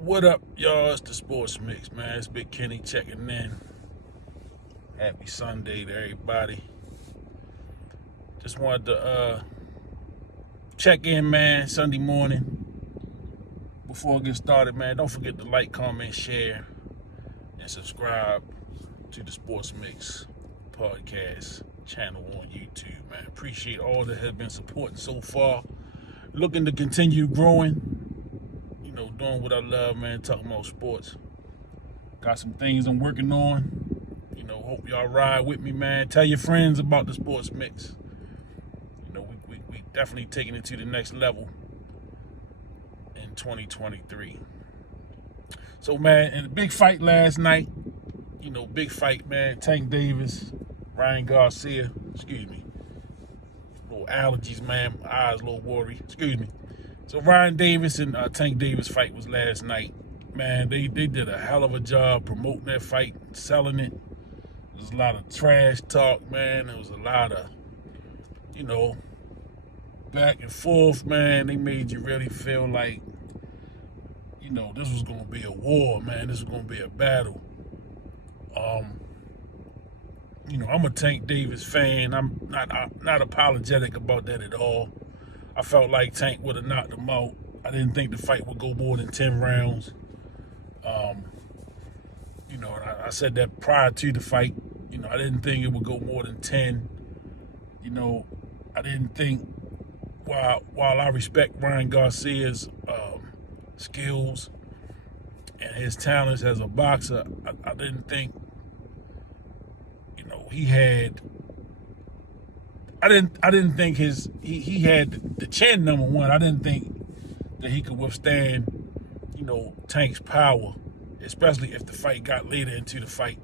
What up, y'all? It's the Sports Mix, man. It's Big Kenny checking in. Happy Sunday to everybody. Just wanted to check in, man, Sunday morning. Before I get started, man, don't forget to like, comment, share, and subscribe to the Sports Mix podcast channel on YouTube, man. Appreciate all that has been supporting so far. Looking to continue growing. Doing what I love, man, talking about sports. Got some things I'm working on. Hope y'all ride with me, man. Tell your friends about the Sports Mix. We definitely taking it to the next level in 2023. So, man, in the big fight last night, big fight, man. Tank Davis, Ryan Garcia, excuse me. Little allergies, man. My eyes a little watery. Excuse me. So Ryan Davis and Tank Davis fight was last night. Man, they did a hell of a job promoting that fight, selling it. There was a lot of trash talk, man. There was a lot of, back and forth, man. They made you really feel like, this was going to be a war, man. This was going to be a battle. I'm a Tank Davis fan. I'm not apologetic about that at all. I felt like Tank would have knocked him out. I didn't think the fight would go more than 10 rounds. I said that prior to the fight. I didn't think it would go more than 10. I didn't think, while I respect Ryan Garcia's skills and his talents as a boxer, I didn't think, he had. I didn't think he had the chin, number one. I didn't think that he could withstand, Tank's power, especially if the fight got later into the fight.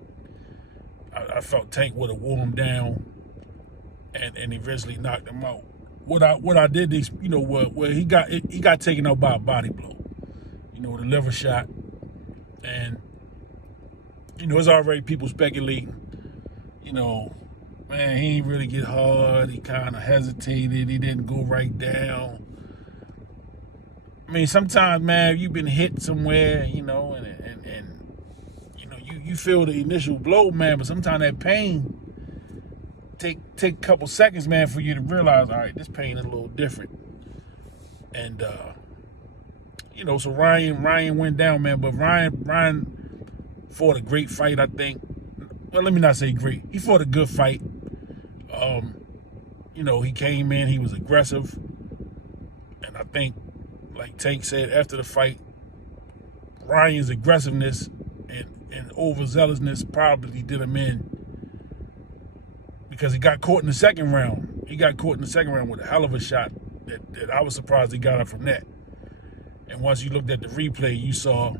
I felt Tank would have wore him down and eventually knocked him out. What I did, where he got taken out by a body blow, the liver shot, and there's already people speculating, man, he didn't really get hard. He kind of hesitated. He didn't go right down. I mean, sometimes, man, you've been hit somewhere, and you feel the initial blow, man, but sometimes that pain take a couple seconds, man, for you to realize, all right, this pain is a little different. And so Ryan went down, man, but Ryan fought a great fight, I think. Well, let me not say great. He fought a good fight. He came in, he was aggressive. And I think, like Tank said after the fight, Ryan's aggressiveness and overzealousness probably did him in, because he got caught in the second round. He got caught in the second round with a hell of a shot that I was surprised he got up from that. And once you looked at the replay, you saw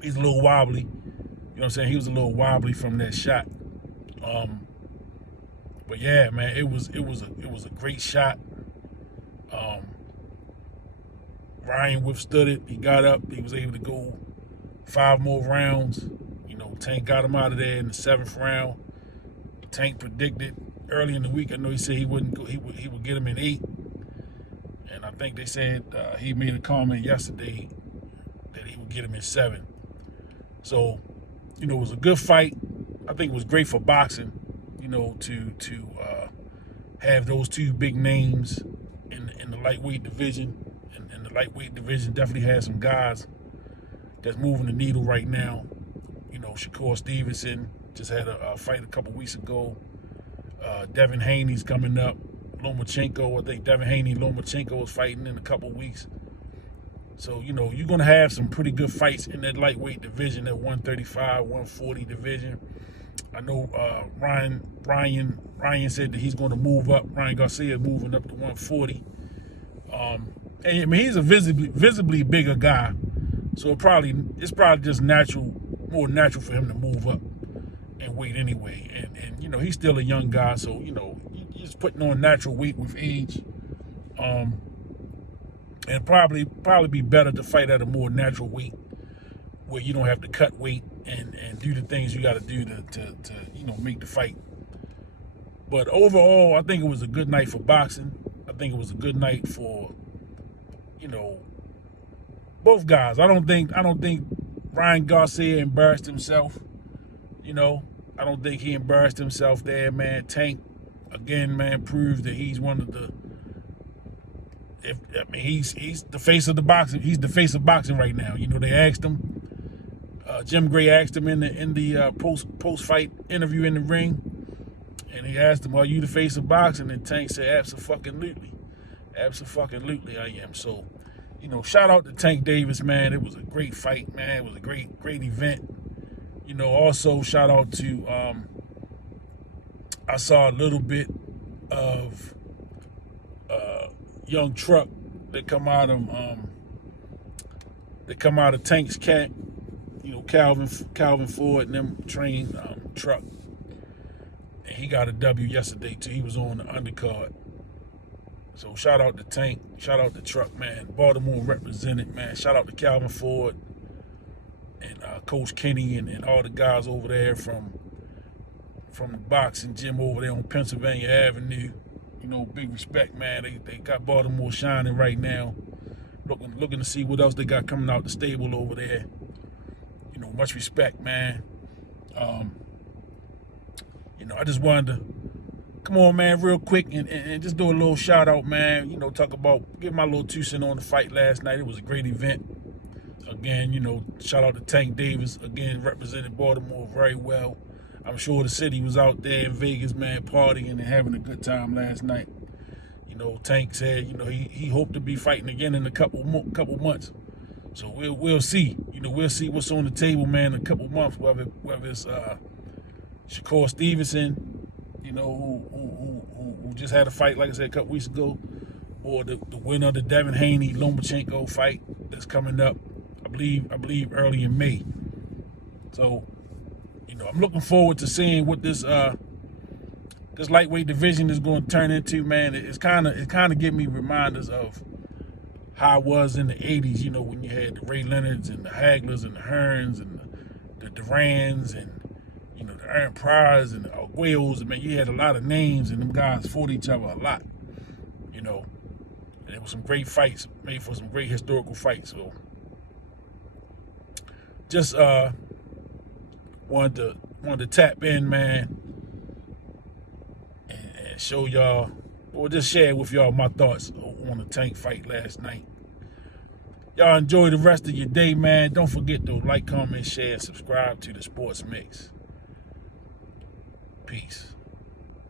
he's a little wobbly. You know what I'm saying? He was a little wobbly from that shot. But yeah, man, it was a great shot. Ryan withstood it. He got up. He was able to go 5 more rounds. Tank got him out of there in the 7th round. Tank predicted early in the week. I know he said he wouldn't go. He would get him in 8. And I think they said he made a comment yesterday that he would get him in 7. So, it was a good fight. I think it was great for boxing, to have those two big names in the lightweight division. And the lightweight division definitely has some guys that's moving the needle right now. Shakur Stevenson just had a fight a couple weeks ago. Devin Haney's coming up. Lomachenko, I think Devin Haney and Lomachenko is fighting in a couple weeks. So, you're going to have some pretty good fights in that lightweight division, that 135, 140 division. I know Ryan said that he's going to move up. Ryan Garcia moving up to 140. And I mean, he's a visibly bigger guy. So it's probably just more natural for him to move up and weight anyway. And he's still a young guy, so, he's putting on natural weight with age. And probably be better to fight at a more natural weight where you don't have to cut weight and do the things you got to do to make the fight. But overall, I think it was a good night for boxing. I think it was a good night for, Both guys. I don't think Ryan Garcia embarrassed himself. You know, I don't think he embarrassed himself there, man. Tank, again, man, proves that he's one of the. He's the face of the boxing. He's the face of boxing right now. You know, they asked him. Jim Gray asked him in the post fight interview in the ring, and he asked him, "Are you the face of boxing?" And Tank said, "Absolutely, absolutely, I am." So, you know, shout out to Tank Davis, man. It was a great fight, man. It was a great event. You know, also shout out to I saw a little bit of young truck that come out of Tank's camp. You know, Calvin Ford and them trained truck, and he got a W yesterday too. He was on the undercard. So shout out to Tank, shout out to Truck, man. Baltimore represented, man. Shout out to Calvin Ford and Coach Kenny and all the guys over there from the boxing gym over there on Pennsylvania Avenue. You know, big respect, man. They got Baltimore shining right now. Looking to see what else they got coming out the stable over there. You know, much respect, man. You know, I just wanted to come on, man, real quick and just do a little shout out, man. You know, give my little 2 cents on the fight last night. It was a great event. Again, you know, shout out to Tank Davis. Again, represented Baltimore very well. I'm sure the city was out there in Vegas, man, partying and having a good time last night. You know, Tank said, you know, he hoped to be fighting again in a couple months. So we'll see. You know, we'll see what's on the table, man, in a couple months. Whether it's Shakur Stevenson, you know, who just had a fight, like I said, a couple weeks ago, or the winner of the Devin Haney Lomachenko fight that's coming up, I believe early in May. So, you know, I'm looking forward to seeing what this lightweight division is going to turn into, man. It kind of give me reminders of how it was in the 80s, you know, when you had the Ray Leonards and the Haglers and the Hearns and the Durans and, you know, the Aaron Pryors and the Arguellos. And, man, you had a lot of names, and them guys fought each other a lot, you know. And there were some great fights, made for some great historical fights. So just wanted to tap in, man, and show y'all, or just share with y'all my thoughts on the Tank fight last night. Y'all enjoy the rest of your day, man. Don't forget to like, comment, share, and subscribe to the Sports Mix. Peace.